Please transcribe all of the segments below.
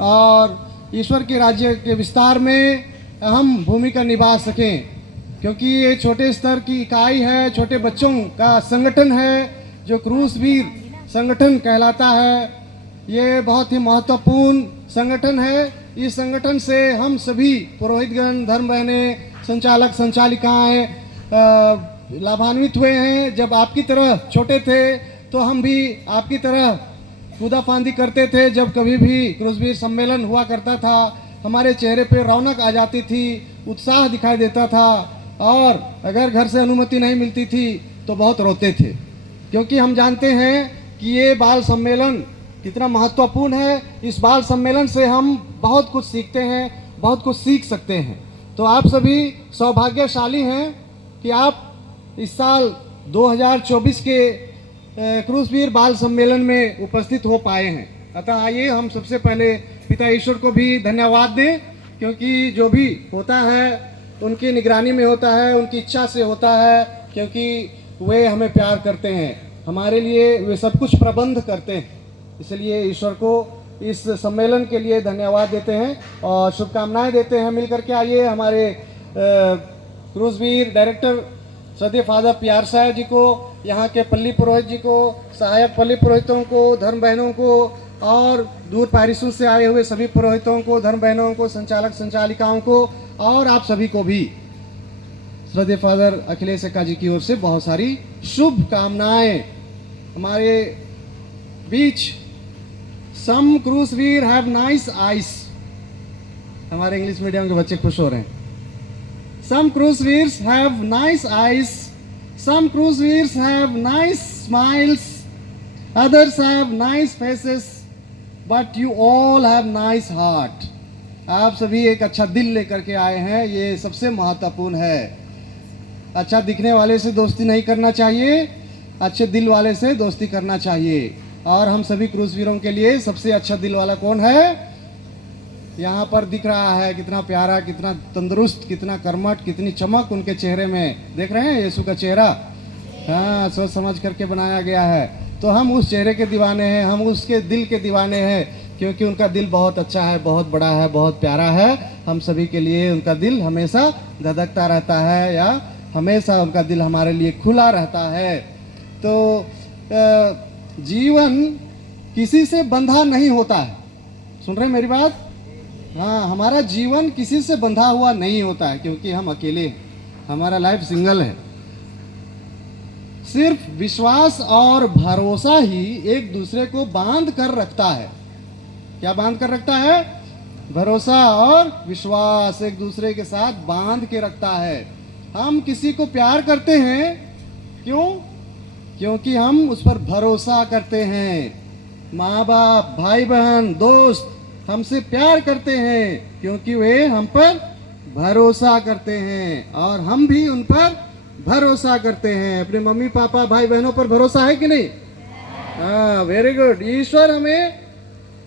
और ईश्वर के राज्य के विस्तार में हम भूमिका निभा सकें, क्योंकि ये छोटे स्तर की इकाई है, छोटे बच्चों का संगठन है जो क्रूसवीर संगठन कहलाता है। ये बहुत ही महत्वपूर्ण संगठन है। इस संगठन से हम सभी पुरोहितगण, धर्म बहनें, संचालक संचालिकाएं लाभान्वित हुए हैं। जब आपकी तरह छोटे थे तो हम भी आपकी तरह कूदाफांदी करते थे। जब कभी भी क्रूसवीर सम्मेलन हुआ करता था, हमारे चेहरे पे रौनक आ जाती थी, उत्साह दिखाई देता था, और अगर घर से अनुमति नहीं मिलती थी तो बहुत रोते थे, क्योंकि हम जानते हैं कि ये बाल सम्मेलन कितना महत्वपूर्ण है। इस बाल सम्मेलन से हम बहुत कुछ सीखते हैं, बहुत कुछ सीख सकते हैं। तो आप सभी सौभाग्यशाली हैं कि आप इस साल 2024 के क्रूसवीर बाल सम्मेलन में उपस्थित हो पाए हैं। अतः आइए हम सबसे पहले पिता ईश्वर को भी धन्यवाद दें, क्योंकि जो भी होता है उनकी निगरानी में होता है, उनकी इच्छा से होता है, क्योंकि वे हमें प्यार करते हैं, हमारे लिए वे सब कुछ प्रबंध करते हैं। इसलिए ईश्वर को इस सम्मेलन के लिए धन्यवाद देते हैं और शुभकामनाएं देते हैं। मिलकर के आइए हमारे क्रूसवीर डायरेक्टर श्रद्धेय फादर प्यार साहब जी को, यहाँ के पल्ली पुरोहित जी को, सहायक पल्ली पुरोहितों को, धर्म बहनों को, और दूर पारिशुद्ध से आए हुए सभी पुरोहितों को, धर्म बहनों को, संचालक संचालिकाओं को, और आप सभी को भी श्रद्धेय फादर अखिलेश एक्का जी की ओर से बहुत सारी शुभकामनाएं। हमारे बीच some crusader have nice eyes, हमारे इंग्लिश मीडियम के बच्चे खुश हो रहे हैं। Some crusaders have nice eyes, some crusaders have nice smiles, others have nice faces, but you all have nice heart. आप सभी एक अच्छा दिल लेकर के आए हैं, ये सबसे महत्वपूर्ण है। अच्छा दिखने वाले से दोस्ती नहीं करना चाहिए, अच्छे दिल वाले से दोस्ती करना चाहिए। और हम सभी क्रूसवीरों के लिए सबसे अच्छा दिल वाला कौन है? यहाँ पर दिख रहा है, कितना प्यारा, कितना तंदुरुस्त, कितना कर्मठ, कितनी चमक उनके चेहरे में। देख रहे हैं यीशु का चेहरा? हाँ, सोच समझ करके बनाया गया है। तो हम उस चेहरे के दीवाने हैं, हम उसके दिल के दीवाने हैं, क्योंकि उनका दिल बहुत अच्छा है, बहुत बड़ा है, बहुत प्यारा है। हम सभी के लिए उनका दिल हमेशा धधकता रहता है, या हमेशा उनका दिल हमारे लिए खुला रहता है। तो जीवन किसी से बंधा नहीं होता है। सुन रहे हैं मेरी बात? हाँ, हमारा जीवन किसी से बंधा हुआ नहीं होता है, क्योंकि हम अकेले हैं, हमारा लाइफ सिंगल है। सिर्फ विश्वास और भरोसा ही एक दूसरे को बांध कर रखता है। क्या बांध कर रखता है? भरोसा और विश्वास एक दूसरे के साथ बांध के रखता है। हम किसी को प्यार करते हैं, क्यों? क्योंकि हम उस पर भरोसा करते हैं। माँ बाप, भाई बहन, दोस्त हमसे प्यार करते हैं क्योंकि वे हम पर भरोसा करते हैं, और हम भी उन पर भरोसा करते हैं। अपने मम्मी पापा, भाई बहनों पर भरोसा है कि नहीं? हाँ, वेरी गुड। ईश्वर हमें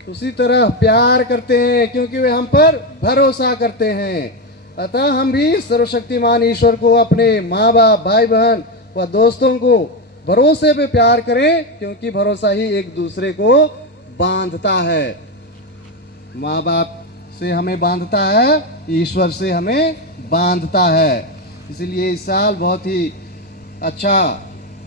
उसी तरह प्यार करते हैं क्योंकि वे हम पर भरोसा करते हैं। अतः हम भी सर्वशक्तिमान ईश्वर को, अपने माँ बाप, भाई बहन व दोस्तों को भरोसे पे प्यार करें, क्योंकि भरोसा ही एक दूसरे को बांधता है। माँ बाप से हमें बांधता है, ईश्वर से हमें बांधता है। इसलिए इस साल बहुत ही अच्छा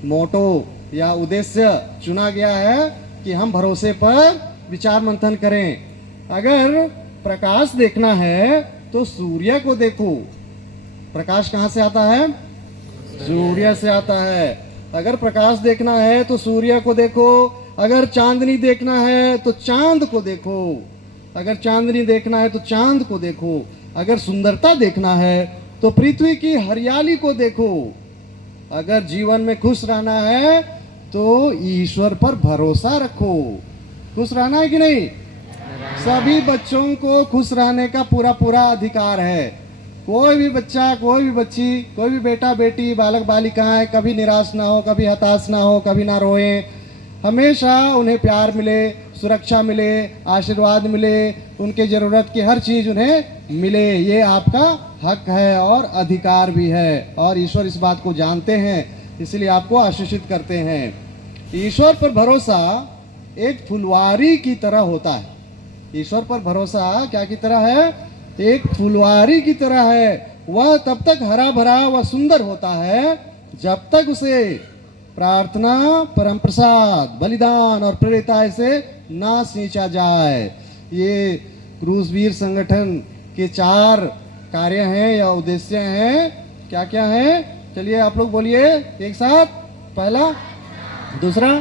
मोटो या उद्देश्य चुना गया है कि हम भरोसे पर विचार मंथन करें। अगर प्रकाश देखना है तो सूर्य को देखो। प्रकाश कहाँ से आता है? सूर्य से आता है। अगर प्रकाश देखना है तो सूर्य को देखो। अगर चांदनी देखना है तो चांद को देखो। अगर चांदनी देखना है तो चांद को देखो। अगर सुंदरता देखना है तो पृथ्वी की हरियाली को देखो। अगर जीवन में खुश रहना है तो ईश्वर पर भरोसा रखो। खुश रहना है कि नहीं? सभी बच्चों को खुश रहने का पूरा पूरा अधिकार है। कोई भी बच्चा, कोई भी बच्ची, कोई भी बेटा बेटी, बालक बालिकाएं कभी निराश ना हो, कभी हताश ना हो, कभी ना रोए। हमेशा उन्हें प्यार मिले, सुरक्षा मिले, आशीर्वाद मिले, उनके ज़रूरत की हर चीज़ उन्हें मिले। ये आपका हक है और अधिकार भी है, और ईश्वर इस बात को जानते हैं, इसलिए आपको आशीषित करते हैं। ईश्वर पर भरोसा एक फुलवारी की तरह होता है। ईश्वर पर भरोसा क्या की तरह है? एक फुलवारी की तरह है। वह तब तक हरा भरा व सुंदर होता है जब तक उसे प्रार्थना, परम प्रसाद, बलिदान और प्रेरिताई से ना सींचा जाए। ये क्रूसवीर संगठन के 4 कार्य हैं या उद्देश्य हैं। क्या क्या हैं? चलिए आप लोग बोलिए एक साथ। पहला, दूसरा,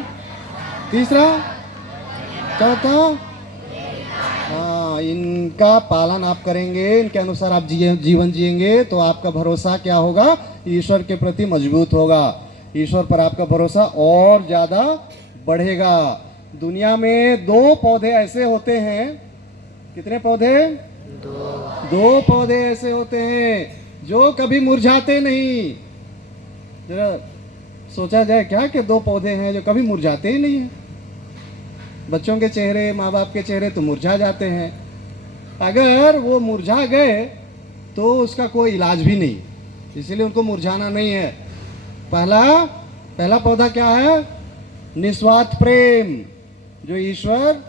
तीसरा, चौथा। हाँ, इनका पालन आप करेंगे, इनके अनुसार आप जीवन जिएंगे तो आपका भरोसा क्या होगा? ईश्वर के प्रति मजबूत होगा। ईश्वर पर आपका भरोसा और ज्यादा बढ़ेगा। दुनिया में 2 पौधे ऐसे होते हैं। कितने पौधे? 2 पौधे ऐसे होते हैं जो कभी मुरझाते नहीं। जरा सोचा जाए क्या कि 2 पौधे हैं जो कभी मुरझाते ही नहीं है। बच्चों के चेहरे, माँ बाप के चेहरे तो मुरझा जाते हैं। अगर वो मुरझा गए तो उसका कोई इलाज भी नहीं, इसीलिए उनको मुरझाना नहीं है। पहला पौधा क्या है? निस्वार्थ प्रेम, जो ईश्वर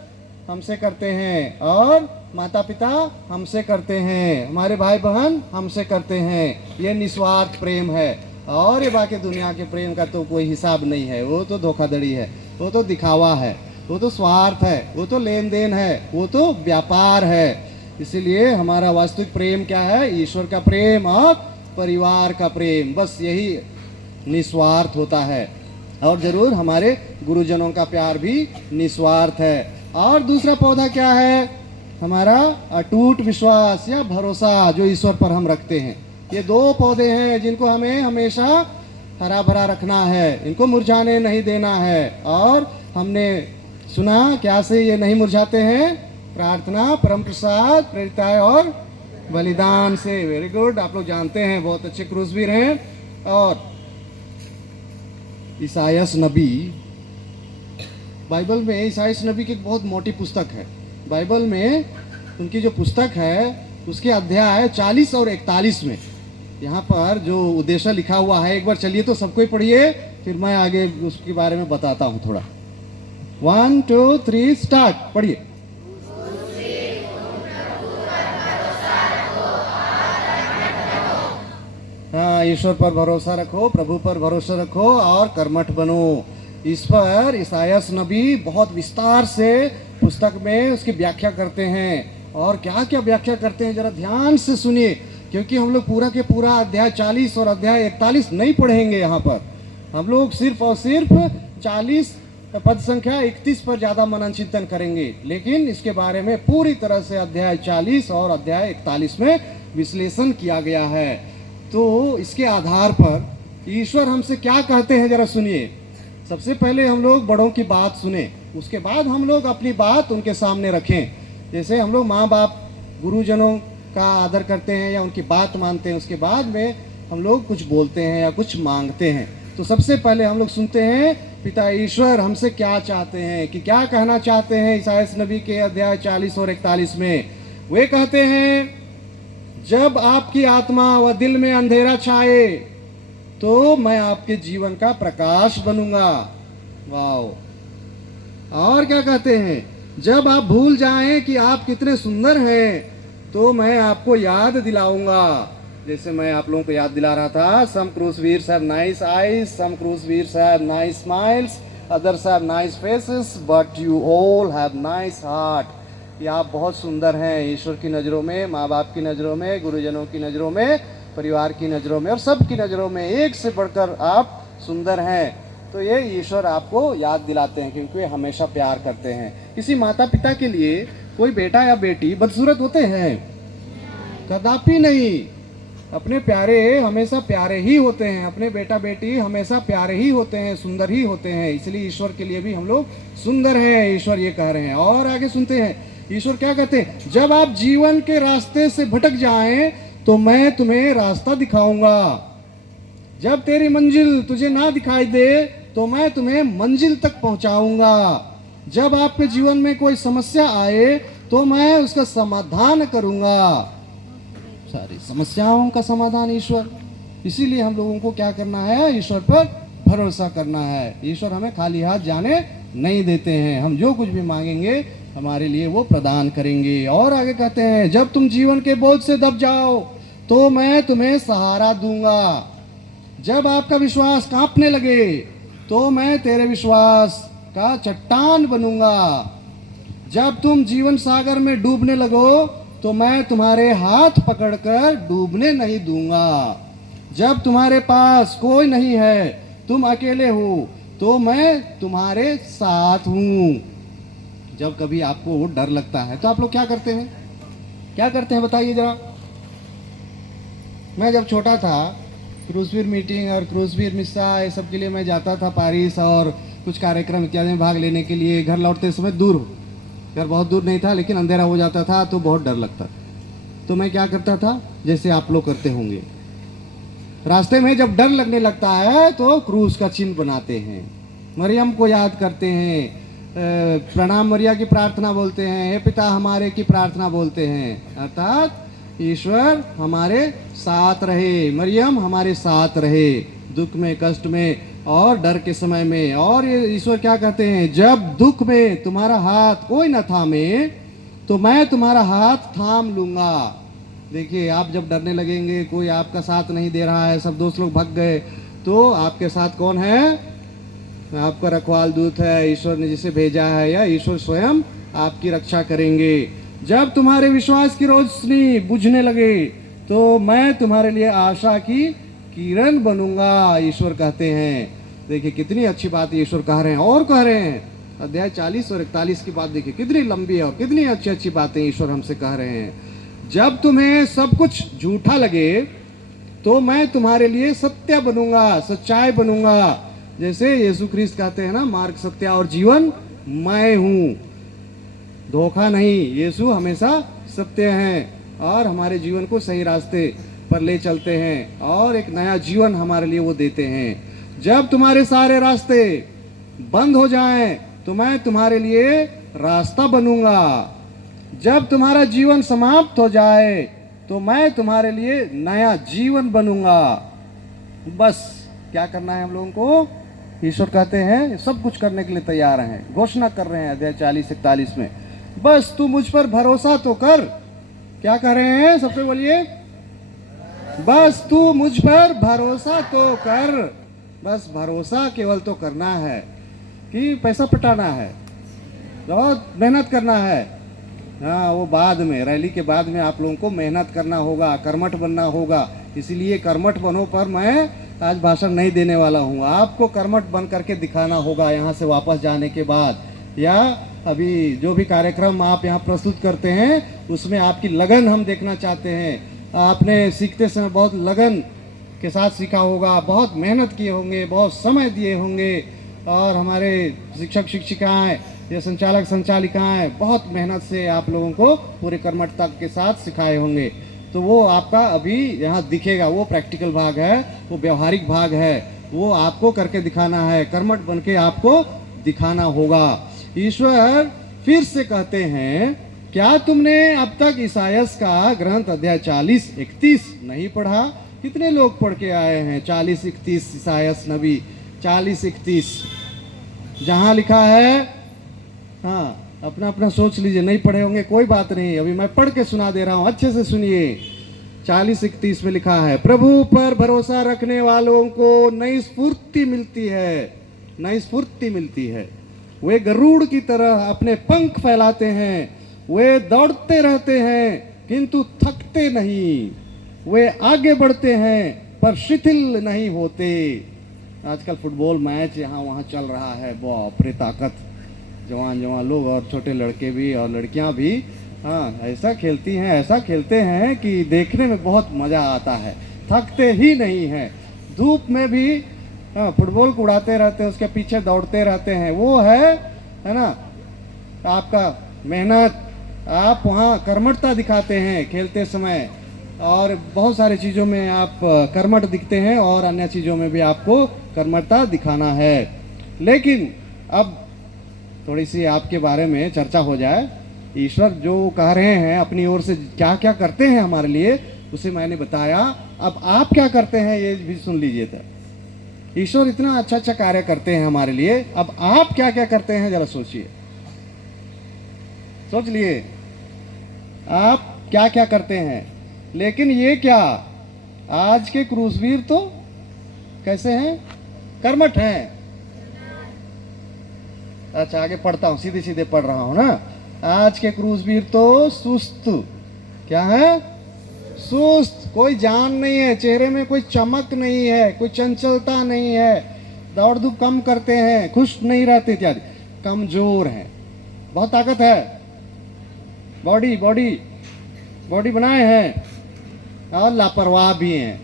हमसे करते हैं और माता पिता हमसे करते हैं, हमारे भाई बहन हमसे करते हैं। ये निस्वार्थ प्रेम है। और ये बाकी दुनिया के प्रेम का तो कोई हिसाब नहीं है। वो तो धोखाधड़ी है, वो तो दिखावा है, वो तो स्वार्थ है, वो तो लेन देन है, वो तो व्यापार है। इसीलिए हमारा वास्तविक प्रेम क्या है? ईश्वर का प्रेम और परिवार का प्रेम। बस यही निस्वार्थ होता है। और जरूर हमारे गुरुजनों का प्यार भी निस्वार्थ है। और दूसरा पौधा क्या है? हमारा अटूट विश्वास या भरोसा, जो ईश्वर पर हम रखते हैं। ये 2 पौधे हैं जिनको हमें हमेशा हरा भरा रखना है, इनको मुरझाने नहीं देना है। और हमने सुना क्या से ये नहीं मुरझाते हैं? प्रार्थना, परम प्रसाद, प्रेरिताई और बलिदान से। वेरी गुड, आप लोग जानते हैं, बहुत अच्छे क्रूसवीर हैं। और ईसायास नबी, बाइबल में ईसायास नबी की एक बहुत मोटी पुस्तक है। बाइबल में उनकी जो पुस्तक है उसके अध्याय 40 और 41 में यहाँ पर जो उद्देश्य लिखा हुआ है, एक बार चलिए तो सबको ही पढ़िए, फिर मैं आगे उसके बारे में बताता हूँ थोड़ा। 1 2 3 स्टार्ट, पढ़िए। हाँ, ईश्वर पर भरोसा रखो, प्रभु पर भरोसा रखो और कर्मठ बनो। इस पर ईसायास नबी बहुत विस्तार से पुस्तक में उसकी व्याख्या करते हैं। और क्या क्या व्याख्या करते हैं जरा ध्यान से सुनिए, क्योंकि हम लोग पूरा के पूरा अध्याय 40 और अध्याय 41 नहीं पढ़ेंगे। यहाँ पर हम लोग सिर्फ और सिर्फ 40 पद संख्या 31 पर ज़्यादा मनन चिंतन करेंगे। लेकिन इसके बारे में पूरी तरह से अध्याय 40 और अध्याय 41 में विश्लेषण किया गया है। तो इसके आधार पर ईश्वर हमसे क्या कहते हैं जरा सुनिए। सबसे पहले हम लोग बड़ों की बात सुने, उसके बाद हम लोग अपनी बात उनके सामने रखें। जैसे हम लोग माँ बाप, गुरुजनों का आदर करते हैं या उनकी बात मानते हैं, उसके बाद में हम लोग कुछ बोलते हैं या कुछ मांगते हैं। तो सबसे पहले हम लोग सुनते हैं पिता ईश्वर हमसे क्या चाहते हैं, कि क्या कहना चाहते हैं। ईसायास नबी के अध्याय 40 और 41 में वे कहते हैं, जब आपकी आत्मा व दिल में अंधेरा छाए तो मैं आपके जीवन का प्रकाश बनूंगा। वाह। और क्या कहते हैं? जब आप भूल जाएं कि आप कितने सुंदर हैं तो मैं आपको याद दिलाऊंगा। जैसे मैं आप लोगों को याद दिला रहा था, some crusaders have nice eyes, some crusaders have nice smiles, others have nice faces, but you all have nice heart. ये आप बहुत सुंदर हैं ईश्वर की नज़रों में, माँ बाप की नज़रों में, गुरुजनों की नज़रों में, परिवार की नज़रों में और सब की नज़रों में एक से बढ़कर आप सुंदर हैं। तो ये ईश्वर आपको याद दिलाते हैं क्योंकि वे हमेशा प्यार करते हैं। किसी माता पिता के लिए कोई बेटा या बेटी बदसूरत होते हैं? कदापि नहीं। अपने प्यारे हमेशा प्यारे ही होते हैं, अपने बेटा बेटी हमेशा प्यारे ही होते हैं, सुंदर ही होते हैं। इसलिए ईश्वर के लिए भी हम लोग सुंदर हैं, ईश्वर ये कह रहे हैं। और आगे सुनते हैं ईश्वर क्या कहते हैं, जब आप जीवन के रास्ते से भटक जाएं तो मैं तुम्हें रास्ता दिखाऊंगा। जब तेरी मंजिल तुझे ना दिखाई दे तो मैं तुम्हें मंजिल तक पहुंचाऊंगा। जब आपके जीवन में कोई समस्या आए तो मैं उसका समाधान करूंगा। सारी समस्याओं का समाधान ईश्वर। इसीलिए हम लोगों को क्या करना है, ईश्वर पर भरोसा करना है। ईश्वर हमें खाली हाथ जाने नहीं देते हैं। हम जो कुछ भी मांगेंगे हमारे लिए वो प्रदान करेंगे। और आगे कहते हैं, जब तुम जीवन के बोझ से दब जाओ तो मैं तुम्हें सहारा दूंगा। जब आपका विश्वास कांपने लगे तो मैं तेरे विश्वास का चट्टान बनूंगा। जब तुम जीवन सागर में डूबने लगो तो मैं तुम्हारे हाथ पकड़कर डूबने नहीं दूंगा। जब तुम्हारे पास कोई नहीं है, तुम अकेले हो, तो मैं तुम्हारे साथ हूं। जब कभी आपको डर लगता है तो आप लोग क्या करते हैं? क्या करते हैं बताइए जरा। मैं जब छोटा था, क्रूजवीर मीटिंग और क्रूजवीर मिस्सा ये सब के लिए मैं जाता था पेरिस, और कुछ कार्यक्रम इत्यादि में भाग लेने के लिए। घर लौटते समय घर बहुत दूर नहीं था, लेकिन अंधेरा हो जाता था तो बहुत डर लगता। तो मैं क्या करता था, जैसे आप लोग करते होंगे, रास्ते में जब डर लगने लगता है तो क्रूस का चिन्ह बनाते हैं, मरियम को याद करते हैं, प्रणाम मरिया की प्रार्थना बोलते हैं, हे पिता हमारे की प्रार्थना बोलते हैं। अर्थात ईश्वर हमारे साथ रहे, मरियम हमारे साथ रहे, दुख में, कष्ट में और डर के समय में। और ये ईश्वर क्या कहते हैं, जब दुख में तुम्हारा हाथ कोई न थामे तो मैं तुम्हारा हाथ थाम लूंगा। देखिए, आप जब डरने लगेंगे, कोई आपका साथ नहीं दे रहा है, सब दोस्त लोग भाग गए, तो आपके साथ कौन है? आपका रखवाल दूत है, ईश्वर ने जिसे भेजा है, या ईश्वर स्वयं आपकी रक्षा करेंगे। जब तुम्हारे विश्वास की रोशनी बुझने लगे तो मैं तुम्हारे लिए आशा की किरण बनूंगा, ईश्वर कहते हैं। देखिए कितनी अच्छी बात ईश्वर कह रहे हैं, और कह रहे हैं। अध्याय 40 और 41 की बात देखिए, कितनी लंबी है और कितनी अच्छी अच्छी बातें ईश्वर हमसे कह रहे हैं। जब तुम्हें सब कुछ झूठा लगे तो मैं तुम्हारे लिए सत्य बनूंगा, सच्चाई बनूंगा। जैसे यीशु ख्रीस्त कहते हैं ना, मार्ग, सत्य और जीवन मैं हूं, धोखा नहीं। यीशु हमेशा सत्य हैं और हमारे जीवन को सही रास्ते पर ले चलते हैं, और एक नया जीवन हमारे लिए वो देते हैं। जब तुम्हारे सारे रास्ते बंद हो जाएं तो मैं तुम्हारे लिए रास्ता बनूंगा। जब तुम्हारा जीवन समाप्त हो जाए तो मैं तुम्हारे लिए नया जीवन बनूंगा। बस क्या करना है हम लोगों को? ईश्वर कहते हैं सब कुछ करने के लिए तैयार हैं, घोषणा कर रहे हैं अध्याय 40-41 में, बस तू मुझ पर भरोसा तो कर। क्या कह रहे हैं? सबसे बोलिए, बस तू मुझ पर भरोसा तो कर। बस भरोसा केवल तो करना है, कि पैसा पटाना है, बहुत मेहनत करना है। हाँ, वो बाद में, रैली के बाद में आप लोगों को मेहनत करना होगा, कर्मठ बनना होगा। इसीलिए कर्मठ बनो पर मैं आज भाषण नहीं देने वाला हूँ। आपको कर्मठ बन करके दिखाना होगा यहाँ से वापस जाने के बाद, या अभी जो भी कार्यक्रम आप यहाँ प्रस्तुत करते हैं उसमें आपकी लगन हम देखना चाहते हैं। आपने सीखते समय बहुत लगन के साथ सीखा होगा, बहुत मेहनत किए होंगे, बहुत समय दिए होंगे, और हमारे शिक्षक शिक्षिकाएं या संचालक संचालिकाएं बहुत मेहनत से आप लोगों को पूरे कर्मठता के साथ सिखाए होंगे। तो वो आपका अभी यहाँ दिखेगा, वो प्रैक्टिकल भाग है, वो व्यवहारिक भाग है, वो आपको करके दिखाना है, कर्मठ बन के आपको दिखाना होगा। ईश्वर फिर से कहते हैं, क्या तुमने अब तक ईसायास का ग्रंथ अध्याय 40-31 नहीं पढ़ा? कितने लोग पढ़ के आए हैं 40-31 ईसायास नबी 40-31? जहां लिखा है, हाँ अपना अपना सोच लीजिए, नहीं पढ़े होंगे कोई बात नहीं, अभी मैं पढ़ के सुना दे रहा हूं, अच्छे से सुनिए। 40-31 में लिखा है, प्रभु पर भरोसा रखने वालों को नई स्फूर्ति मिलती है, नई स्फूर्ति मिलती है। वे गरुड़ की तरह अपने पंख फैलाते हैं, वे दौड़ते रहते हैं किंतु थकते नहीं, वे आगे बढ़ते हैं पर शिथिल नहीं होते। आजकल फुटबॉल मैच यहाँ वहाँ चल रहा है, बाप रे ताकत, जवान जवान लोग और छोटे लड़के भी और लड़कियाँ भी, हाँ ऐसा खेलती हैं, ऐसा खेलते हैं कि देखने में बहुत मज़ा आता है, थकते ही नहीं हैं। धूप में भी हाँ फुटबॉल को उड़ाते रहते हैं, उसके पीछे दौड़ते रहते हैं, वो है ना आपका मेहनत। आप वहाँ कर्मठता दिखाते हैं खेलते समय, और बहुत सारी चीज़ों में आप कर्मठ दिखते हैं, और अन्य चीज़ों में भी आपको कर्मठता दिखाना है। लेकिन अब थोड़ी सी आपके बारे में चर्चा हो जाए। ईश्वर जो कह रहे हैं अपनी ओर से क्या क्या करते हैं हमारे लिए, उसे मैंने बताया। अब आप क्या करते हैं ये भी सुन लीजिए। तो ईश्वर इतना अच्छा अच्छा कार्य करते हैं हमारे लिए, अब आप क्या क्या करते हैं जरा सोचिए। सोच लिए आप क्या क्या करते हैं। लेकिन ये क्या, आज के क्रूसवीर तो कैसे हैं, कर्मठ हैं। अच्छा आगे पढ़ता हूँ, सीधे सीधे पढ़ रहा हूँ ना। आज के क्रूसवीर तो सुस्त, क्या है, सुस्त, कोई जान नहीं है, चेहरे में कोई चमक नहीं है, कोई चंचलता नहीं है, दौड़ धूप कम करते हैं, खुश नहीं रहते इत्यादि, कमजोर हैं। बहुत ताकत है, बॉडी बॉडी बॉडी बनाए हैं, और लापरवाह भी हैं।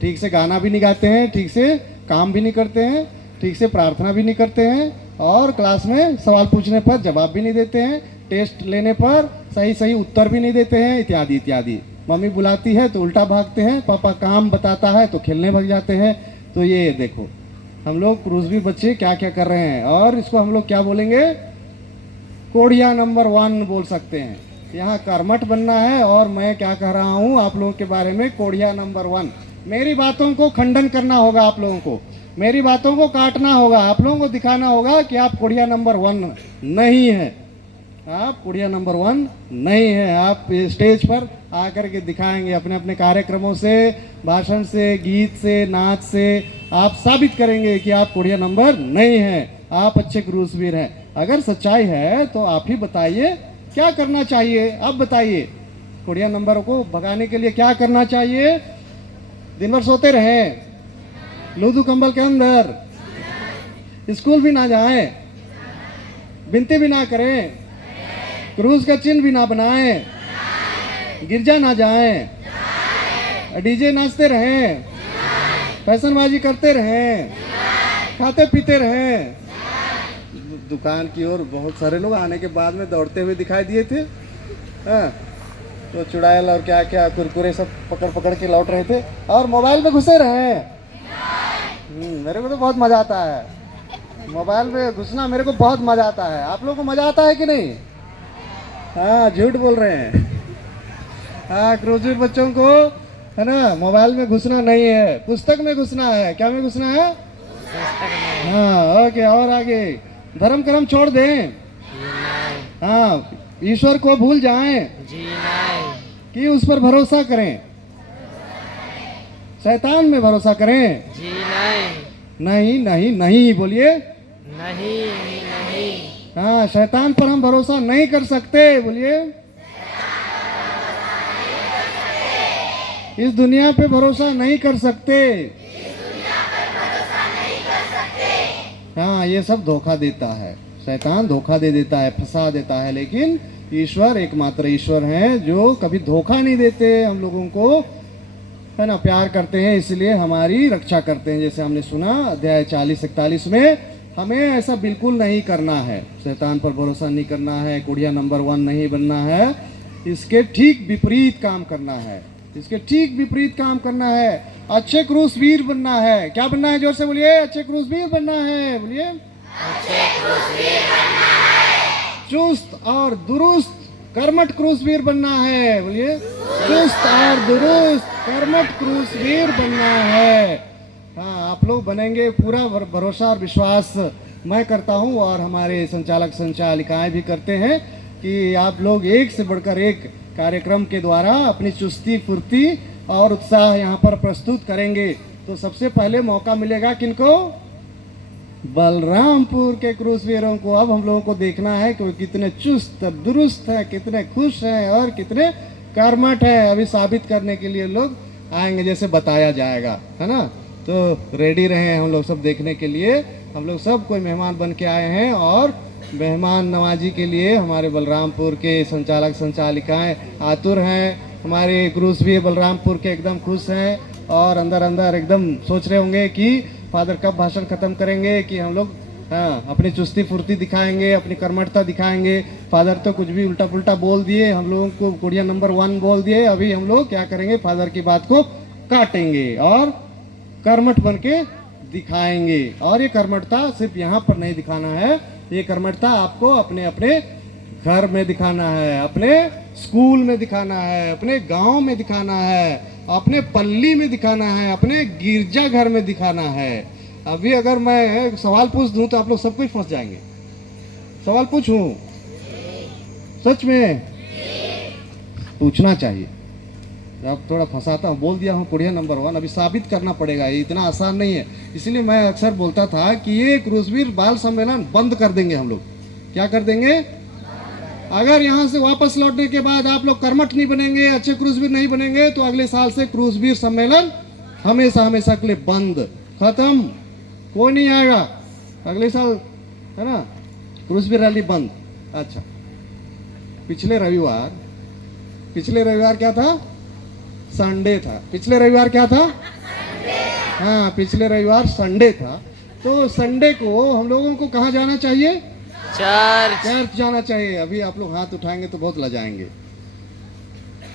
ठीक से गाना भी नहीं गाते हैं, ठीक से काम भी नहीं करते हैं, ठीक से प्रार्थना भी नहीं करते हैं, और क्लास में सवाल पूछने पर जवाब भी नहीं देते हैं, टेस्ट लेने पर सही सही उत्तर भी नहीं देते हैं, इत्यादि इत्यादि। मम्मी बुलाती है तो उल्टा भागते हैं, पापा काम बताता है तो खेलने भाग जाते हैं। तो ये देखो हम लोग क्रूसवीर बच्चे क्या क्या कर रहे हैं, और इसको हम लोग क्या बोलेंगे, कोढ़िया नंबर 1 बोल सकते हैं। यहाँ कर्मठ बनना है, और मैं क्या कह रहा हूँ आप लोगों के बारे में, कोढ़िया नंबर 1। मेरी बातों को खंडन करना होगा आप लोगों को, मेरी बातों को काटना होगा, आप लोगों को दिखाना होगा कि आप कोढ़िया नंबर 1 नहीं है, आप कोढ़िया नंबर 1 नहीं है। आप स्टेज पर आकर के दिखाएंगे अपने अपने कार्यक्रमों से, भाषण से, गीत से, नाच से आप साबित करेंगे कि आप कोढ़िया नंबर नहीं है, आप अच्छे क्रूसवीर हैं। अगर सच्चाई है तो आप ही बताइए क्या करना चाहिए, अब बताइए। कोढ़िया नंबर को भगाने के लिए क्या करना चाहिए, दिन भर सोते रहें, लूदू कंबल के अंदर, स्कूल भी ना जाएं, विनती भी ना करें, क्रूस का चिन्ह भी ना बनाएं, गिरजा ना जाएं, डीजे नाचते रहें, फैशनबाजी करते रहें, खाते पीते रहें। दुकान की ओर बहुत सारे लोग आने के बाद में दौड़ते हुए दिखाई दिए थे, हाँ, तो चुड़ैल और क्या क्या कुरकुरे सब पकड़ पकड़ के लौट रहे थे, और मोबाइल में घुसे रहे। मेरे को तो बहुत मजा आता है मोबाइल में घुसना, मेरे को बहुत मजा आता है। आप लोगों को मजा आता है कि नहीं? हाँ झूठ बोल रहे हैं। हाँ क्रूसवीर बच्चों को है ना, मोबाइल में घुसना नहीं है, पुस्तक में घुसना है। क्या में घुसना है? हाँ ओके। और आगे, धर्म कर्म छोड़ दें, हाँ, ईश्वर को भूल जाएं कि उस पर भरोसा करें, शैतान में भरोसा करें, जी नहीं नहीं नहीं बोलिए, नहीं नहीं। हाँ शैतान पर हम भरोसा नहीं कर सकते, बोलिए, इस दुनिया पे भरोसा नहीं कर सकते। हाँ ये सब धोखा देता है, शैतान धोखा दे देता है, फंसा देता है, लेकिन ईश्वर एकमात्र ईश्वर हैं जो कभी धोखा नहीं देते, हम लोगों को है ना प्यार करते हैं, इसलिए हमारी रक्षा करते हैं। जैसे हमने सुना अध्याय 40-41 में, हमें ऐसा बिल्कुल नहीं करना है, शैतान पर भरोसा नहीं करना है, कोढ़िया नंबर 1 नहीं बनना है, इसके ठीक विपरीत काम करना है, इसके ठीक विपरीत काम करना है, अच्छे क्रूसवीर बनना है। क्या बनना है? जोर से बोलिए, अच्छे क्रूसवीर बनना है, बोलिए, अच्छे क्रूसवीर बनना है। चुस्त और दुरुस्त कर्मठ क्रूसवीर बनना है, बोलिए, चुस्त और दुरुस्त कर्मठ क्रूसवीर बनना है। हाँ आप लोग बनेंगे, पूरा भरोसा और विश्वास मैं करता हूँ, और हमारे संचालक संचालिकाएं भी करते हैं कि आप लोग एक से बढ़कर एक कार्यक्रम के द्वारा अपनी चुस्ती फुर्ती और उत्साह यहाँ पर प्रस्तुत करेंगे। तो सबसे पहले मौका मिलेगा किनको? बलरामपुर के क्रूसवीरों को। अब हम लोगों को देखना है कि कितने चुस्त दुरुस्त हैं, कितने खुश हैं और कितने कर्मठ हैं। अभी साबित करने के लिए लोग आएंगे, जैसे बताया जाएगा, है ना। तो रेडी रहे हम लोग सब देखने के लिए। हम लोग सब कोई मेहमान बन के आए हैं, और मेहमान नवाजी के लिए हमारे बलरामपुर के संचालक संचालिकाएं आतुर हैं। हमारे क्रूसवीर बलरामपुर के एकदम खुश हैं, और अंदर अंदर एकदम सोच रहे होंगे कि फादर कब भाषण खत्म करेंगे, कि हम लोग हाँ अपनी चुस्ती फुर्ती दिखाएंगे, अपनी कर्मठता दिखाएंगे। फादर तो कुछ भी उल्टा पुल्टा बोल दिए, हम लोगों को कोढ़िया नंबर 1 बोल दिए। अभी हम लोग क्या करेंगे? फादर की बात को काटेंगे और कर्मठ बन के दिखाएंगे। और ये कर्मठता सिर्फ यहाँ पर नहीं दिखाना है, ये कर्मठता आपको अपने अपने घर में दिखाना है, अपने स्कूल में दिखाना है, अपने गांव में दिखाना है, अपने पल्ली में दिखाना है, अपने गिरजा घर में दिखाना है। अभी अगर मैं सवाल पूछ दूं तो आप लोग सब कुछ फंस जाएंगे। सवाल पूछूं? सच में पूछना चाहिए। अब थोड़ा फंसाता हूँ, बोल दिया हूँ कुड़िया नंबर 1, अभी साबित करना पड़ेगा, ये इतना आसान नहीं है। इसीलिए मैं अक्सर बोलता था कि ये क्रूसवीर बाल सम्मेलन बंद कर देंगे हम लोग। क्या कर देंगे? अगर यहाँ से वापस लौटने के बाद आप लोग कर्मठ नहीं बनेंगे, अच्छे क्रूसवीर नहीं बनेंगे, तो अगले साल से क्रूसवीर सम्मेलन हमेशा हमेशा के लिए बंद, खत्म, कोई नहीं आएगा अगले साल, है ना। क्रूसवीर रैली बंद। अच्छा, पिछले रविवार क्या था? संडे था। पिछले रविवार क्या था? हाँ, पिछले रविवार संडे था। तो संडे को हम लोगों को कहाँ जाना चाहिए? चर्च जाना चाहिए। अभी आप लोग हाथ उठाएंगे तो बहुत लजाएंगे।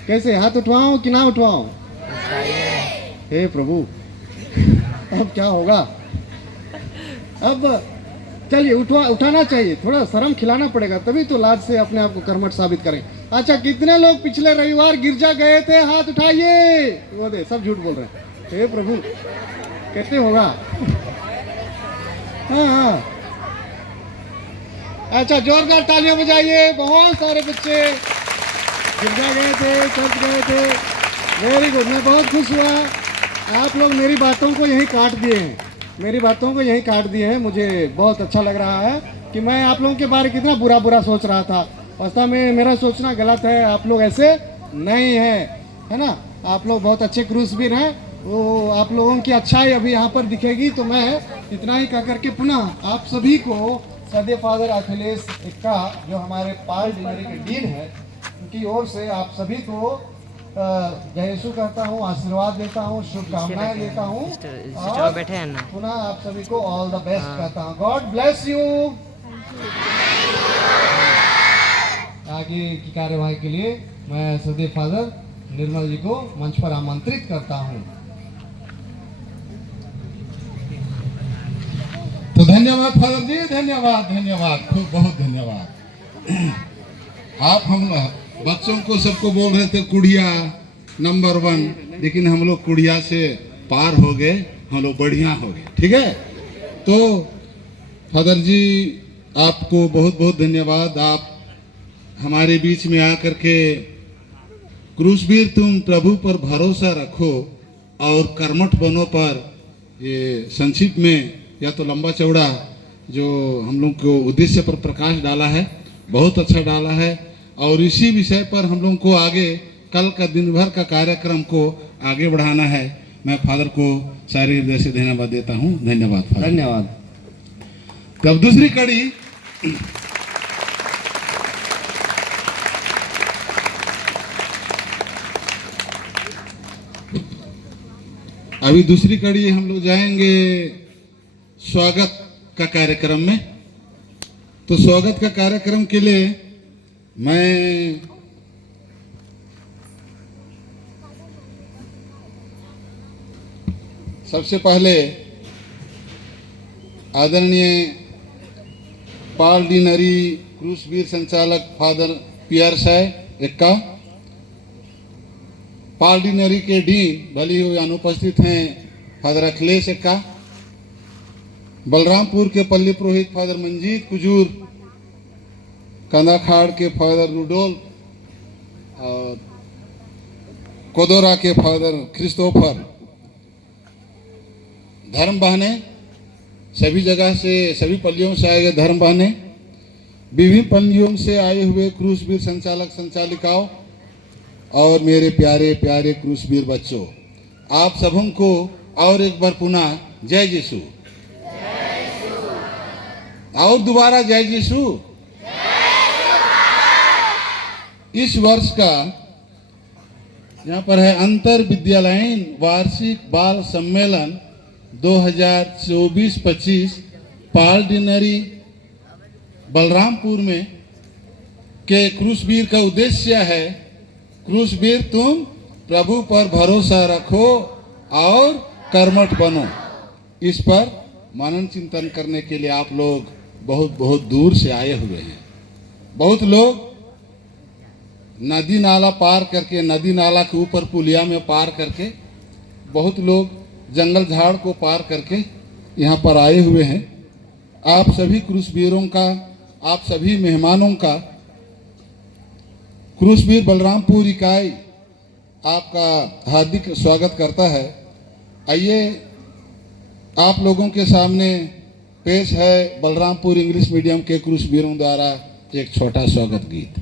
कैसे हाथ उठवाऊं कि ना उठवाऊं? हे प्रभु, अब क्या होगा? अब चलिए उठाना चाहिए, थोड़ा शर्म खिलाना पड़ेगा, तभी तो लाज से अपने आप को कर्मठ साबित करें। अच्छा, कितने लोग पिछले रविवार गिरजा गए थे? हाथ उठाइए। वो दे, सब झूठ बोल रहे हैं। हे प्रभु, कैसे होगा? हाँ, अच्छा, जोरदार तालियां बजाइए। बहुत सारे बच्चे गिरजा गए थे, चर्च गए थे। वेरी गुड, मैं बहुत खुश हुआ। आप लोग मेरी बातों को यहीं काट दिए हैं। मुझे बहुत अच्छा लग रहा है कि मैं आप लोगों के बारे में कितना बुरा सोच रहा था। वास्तव में मेरा सोचना गलत है, आप लोग ऐसे नहीं हैं, है ना। आप लोग बहुत अच्छे क्रूसवीर हैं। वो आप लोगों की अच्छाई अभी यहाँ पर दिखेगी। तो मैं इतना ही कह करके पुनः आप सभी को सदे फादर अखिलेश एक्का, जो हमारे पाल डिनरी के डीन है, उनकी ओर से आप सभी को जय यीशु कहता हूँ, आशीर्वाद देता हूँ, शुभकामनाएं देता हूँ, और पुनः आप सभी को ऑल द बेस्ट कहता हूँ। God bless you. आगे की कार्यवाही के लिए मैं सदे फादर निर्मल जी को मंच पर आमंत्रित करता हूँ। तो धन्यवाद फादर जी, धन्यवाद, खूब बहुत धन्यवाद। आप हम बच्चों को सबको बोल रहे थे कुड़िया नंबर 1, लेकिन हम लोग कुड़िया से पार हो गए, हम लोग बढ़िया हो गए। ठीक है, तो फादर जी आपको बहुत बहुत धन्यवाद। आप हमारे बीच में आकर के क्रूसवीर तुम प्रभु पर भरोसा रखो और कर्मठ बनो पर ये संक्षिप्त में या तो लंबा चौड़ा जो हम लोग को उद्देश्य पर प्रकाश डाला है, बहुत अच्छा डाला है। और इसी विषय पर हम लोग को आगे कल का दिन भर का कार्यक्रम को आगे बढ़ाना है। मैं फादर को सारे हृदय से धन्यवाद देता हूँ। धन्यवाद फादर। धन्यवाद। तब दूसरी कड़ी अभी दूसरी कड़ी हम लोग जाएंगे स्वागत का कार्यक्रम में। तो स्वागत का कार्यक्रम के लिए मैं सबसे पहले आदरणीय पाल डिनरी क्रूसवीर संचालक फादर पीआर साय एक्का, पाल डिनरी के डीन भली हुई अनुपस्थित हैं फादर अखिलेश एक्का, बलरामपुर के पल्ली पुरोहित फादर मंजीत कुजूर, कंदाखाड़ के फादर रुडोल और कोदोरा के फादर क्रिस्टोफर, धर्म बहने सभी जगह से, सभी पल्लियों से आए हुए धर्म बहने, विभिन्न पल्लियों से आए हुए क्रूसवीर संचालक संचालिकाओं और मेरे प्यारे प्यारे क्रूसवीर बच्चों, आप सबों को और एक बार पुनः जय यीशु, और दोबारा जय यीशु। इस वर्ष का यहाँ पर है अंतर विद्यालयीन वार्षिक बाल सम्मेलन 2024-25 पाल डिनरी बलरामपुर में के क्रूसवीर का उद्देश्य है क्रूसवीर तुम प्रभु पर भरोसा रखो और कर्मठ बनो। इस पर मनन चिंतन करने के लिए आप लोग बहुत बहुत दूर से आए हुए हैं। बहुत लोग नदी नाला पार करके, नदी नाला के ऊपर पुलिया में पार करके, बहुत लोग जंगल झाड़ को पार करके यहाँ पर आए हुए हैं। आप सभी क्रूसवीरों का, आप सभी मेहमानों का क्रूसवीर बलरामपुर इकाई आपका हार्दिक स्वागत करता है। आइए आप लोगों के सामने पेश है बलरामपुर इंग्लिश मीडियम के क्रूसवीरों द्वारा एक छोटा स्वागत गीत।